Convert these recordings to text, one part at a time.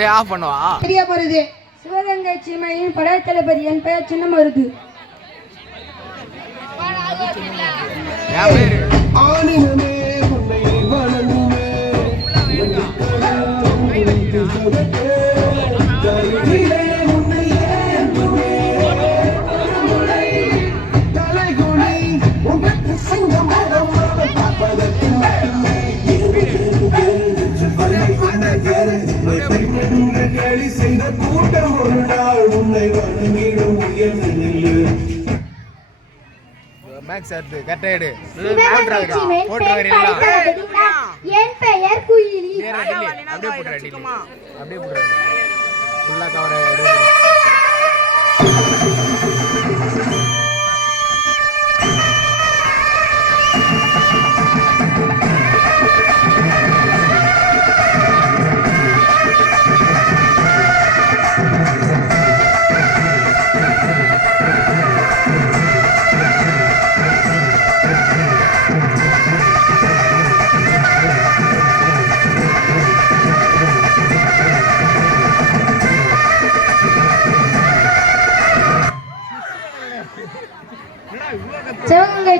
ஏ of பண்ணுவா? தெரிய போறது? சிவகங்கை சீமையின் படைத்தளபதி என் பெயர் சின்ன மருது ஆணினமே உன்னை வணங்குமே. கேலி செய்த கூட்டம் ஒரு நாள் உன்னை வணங்கிடும் உயர்ந்து நில்லு மேக்ஸ் எடுத்து கரெக்டாக எடு சிவகங்கை சீமையின் பெண் படைத்தளபதி நான். என் பெயர் குயிலி அப்படியே போட்டுற டில்லி அப்படியே போட்டுற ஃபுல்லாக கவர்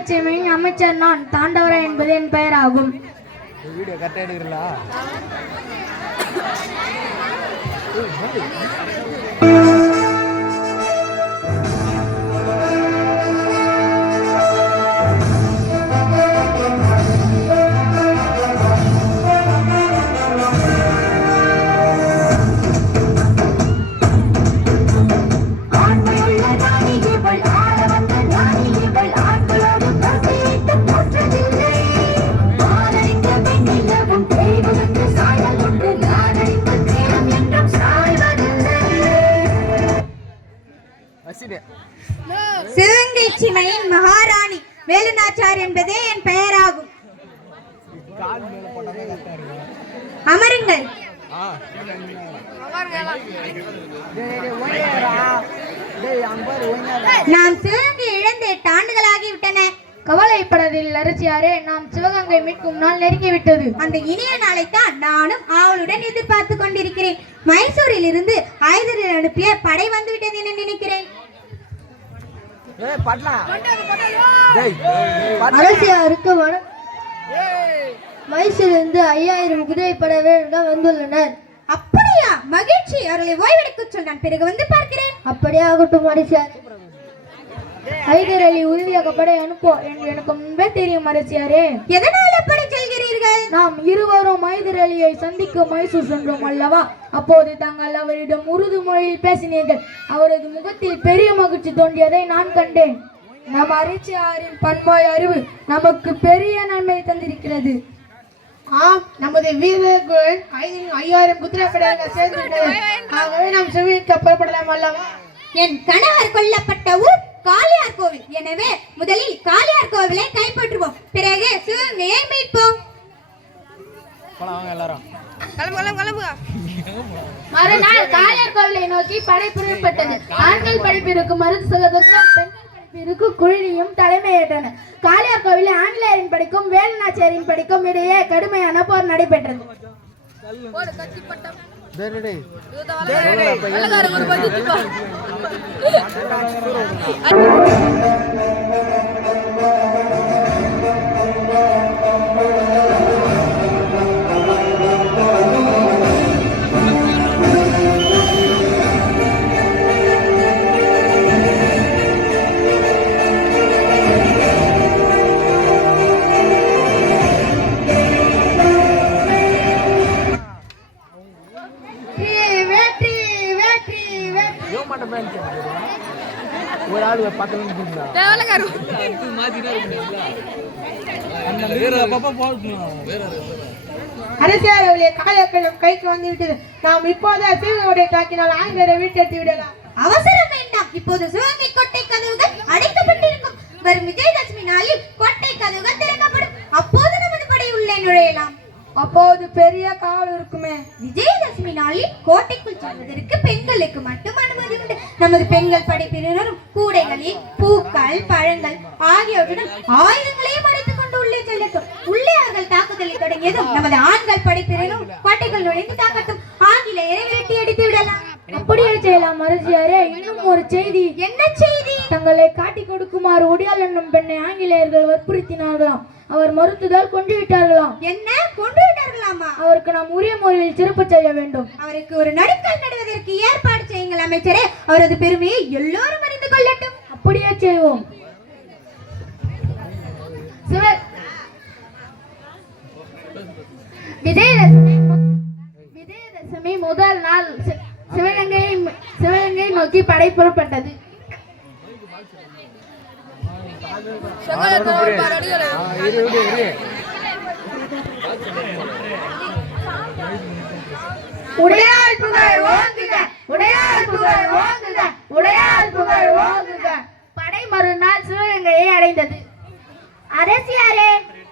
சீமையின் அமைச்சர் நான் தாண்டவரா என்பது என் பெயர் ஆகும் வீடியோ சிவகங்கை சீமையின் மகாராணி வேலுநாச்சார் என்பதே என் பெயராகும். அமருங்கள். நாம் சிவகங்கை இழந்து எட்டு ஆண்டுகளாகிவிட்டன. கவலைப்படதில் அரசியாரே நாம் சிவகங்கை மீட்கும் நாள் நெருங்கிவிட்டது. அந்த இனிய நாளைத்தான் நானும் ஆவலுடன் எதிர்பார்த்து கொண்டிருக்கிறேன். மைசூரில் இருந்து ஆயுதரில் அனுப்பிய படை வந்துவிட்டது என நினைக்கிறேன். அரசியாருக்கு வன மைசூரிலிருந்து ஐயாயிரம் குதிரைப்படை வீரர்கள் வந்துள்ளனர். அப்படியா? மகிழ்ச்சி. அவர்களை ஓய்வெடுக்க சொல். நான் பிறகு வந்து பார்க்கிறேன். அப்படியே ஆகட்டும் அரசியார் ஹைதர் அலி உறுதியாக படை அனுப்புவோம் என்று எனக்கு முன்பே தெரியும் அரசியாரே எதனால் அப்படி செல்கிறீர்கள் நாம் இருவரும் அலியை சந்திக்க மைசூர் சென்றோம் அல்லவா? அப்போது தாங்கள் அவரிடம் உருது மொழியில் பேசினீர்கள். அவரது முகத்தில் பெரிய மகிழ்ச்சி தோன்றியதை நான் கண்டேன். நம் அரசியாரின் பன்மாய் அறிவு நமக்கு பெரிய நன்மை தந்திருக்கிறது. ஆம் நமது வீரர்கள் ஐந்து ஐயாயிரம் குதிரைப்படையாக சேர்ந்துள்ளனர். ஆகவே நாம் சிவிக்க புறப்படலாம் அல்லவா? என் கணவர் கொல்லப்பட்ட ஊர் காளியார் கோவில். எனவே முதலில் காளியார் கோவிலை கைப்பற்றுவோம். பிறகு சிவகங்கையை மீட்போம். போலாம் வாங்க எல்லாரும். மறுநாள் காளியார் கோவிலை நோக்கி படை புறப்பட்டது ஆண்கள் படிப்பிற்கு மருது சகோதரர்கள் பெண்கள் படிப்பிற்கு குழினியும் தலைமையேற்றன காளியார் கோவிலில் ஆங்கிலேயரின் படிக்கும் வேலுநாச்சியாரின் படிக்கும் இடையே கடுமையான போர் நடைபெற்றது. டேய் ஆள் பக்கத்துல நின்னுட்டா அரசியல் அவளுடைய காயக்களம் கைக்கு வந்து விட்டது. நாம் இப்போதே சிவனுடைய தாக்கினால் ஆங்கிலேயரை வீட்டெடுத்து விடலாம். அவசரம் வேண்டாம். இப்போது சிவகங்கை கோட்டை கதவுகள் அடைக்கப்பட்டிருக்கும். வரும் விஜயதசமி நாளில் கோட்டை கதவுகள் திறக்கப்படும். அப்போது நமது படை உள்ளே நுழையலாம். அப்போது பெரிய காவல் இருக்குமே? விஜயதசமி நாளில் கோட்டைக்குள் செல்வதற்கு பெண்களுக்கு மட்டும் அனுமதி உண்டு. நமது பெண்கள் படைப்பினரும் கூடைகளில் பூக்கள் பழங்கள் ஆகியவற்றுடன் ஆயுதங்களையும் அடைத்துக் கொண்டு உள்ளே செல்லட்டும். உள்ளே அவர்கள் தாக்குதலை தொடங்கியதும் நமது ஆண்கள் படைப்பிரிவும் கோட்டைகள் நுழைந்து தாக்கட்டும். ஆங்கிலேயரை விரட்டி அடித்து விடலாம். அப்படியே செய்யலாம் அரசியாரே இன்னும் ஒரு செய்தி. என்ன செய்தி? தங்களை காட்டிக் கொடுக்குமாறு ஒடியால் என்னும் பெண்ணை ஆங்கிலேயர்கள் வற்புறுத்தினார்களாம். அவர் மறுத்ததால் கொண்டு விட்டார்களாம் என்ன? கொண்டு விட்டார்களாமா அவருக்கு நாம் உரிய முறையில் சிறப்பு செய்ய வேண்டும். அவருக்கு ஒரு நடுக்கல் நடுவதற்கு ஏற்பாடு செய்யுங்கள் அமைச்சரே. அவரது பெருமையை எல்லோரும் அறிந்து கொள்ளட்டும். அப்படியே செய்வோம். விஜயதசமி விஜயதசமி முதல் நாள் சி- சிவகங்கையை சிவகங்கை நோக்கி படை புறப்பட்டது. உடையால் புகழ் ஓங்குக உடையால் புகழ் ஓங்குக உடையால் புகழ் ஓங்குக. படை மறுநாள் சிவகங்கையை அடைந்தது. அரசியாரே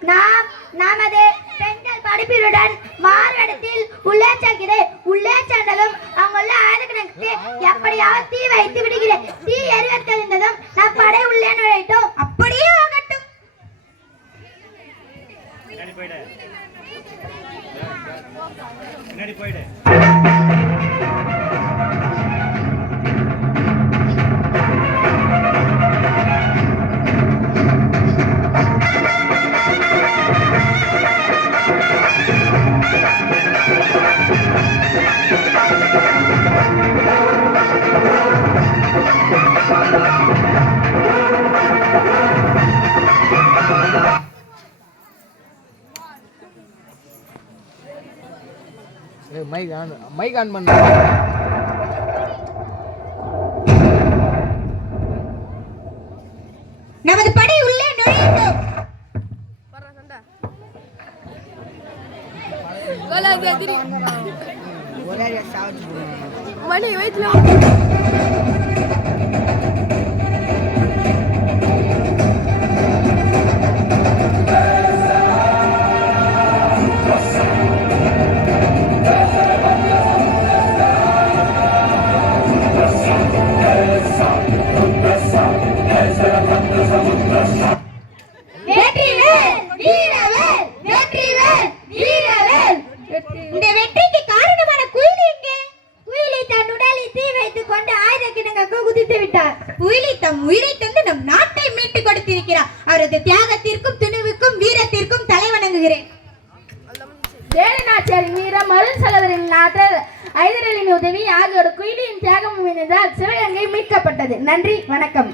நாம் நமது பெண்கள் படிப்பினுடன் மாரடத்தில் உள்ளே செல்கிறேன் உள்ளே சென்றதும் அங்குள்ள ஆயுதங்களுக்கு எப்படியாவது தீ வைத்து விடுகிறேன். தீ மைக் ஆன் மைக் ஆன் பண்ணு நமது படை உள்ளே நுழையட்டும். வெற்றிவேல் நம் நாட்டை மீட்டு கொடுத்திருக்கிறார் அவரது தியாகத்திற்கும் துணிவுக்கும் வீரத்திற்கும் தலை வணங்குகிறேன். வேலுநாச்சியாரின் வீரம் மருள் சலவரின் நாட்டர் ஐதரலின் உதவி ஆகியோர் குயிலியின் தியாகமும் இணைந்தால் சிவகங்கை மீட்கப்பட்டது. நன்றி வணக்கம்.